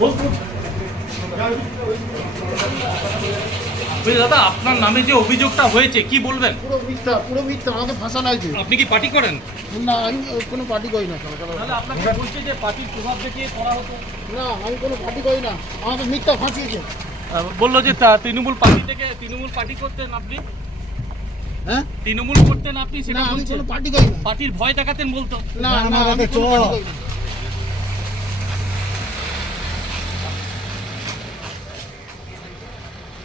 Outro. বলি দাদা আপনার নামে যে অভিযোগটা হয়েছে কি বলবেন? পুরো মিথ্যা পুরো মিথ্যা আমাকে আপনি কি পার্টি করেন? না আমি কোনো পার্টি করি না তাহলে আপনাকে বলছে যে পার্টির প্রভাব দেখিয়ে করা হতো। না আমি কোনো পার্টি করি না আমাকে মিথ্যা ফাঁসিয়েছে। বলল যে তা- তৃণমূল পার্টি থেকে তৃণমূল পার্টি করতেন আপনি। হ্যাঁ? তৃণমূল করতেন আপনি সেটা আমি কোনো পার্টি করি না। পার্টির ভয় দেখাতেন বলতো। না না আমি কোনো পার্টি করি না।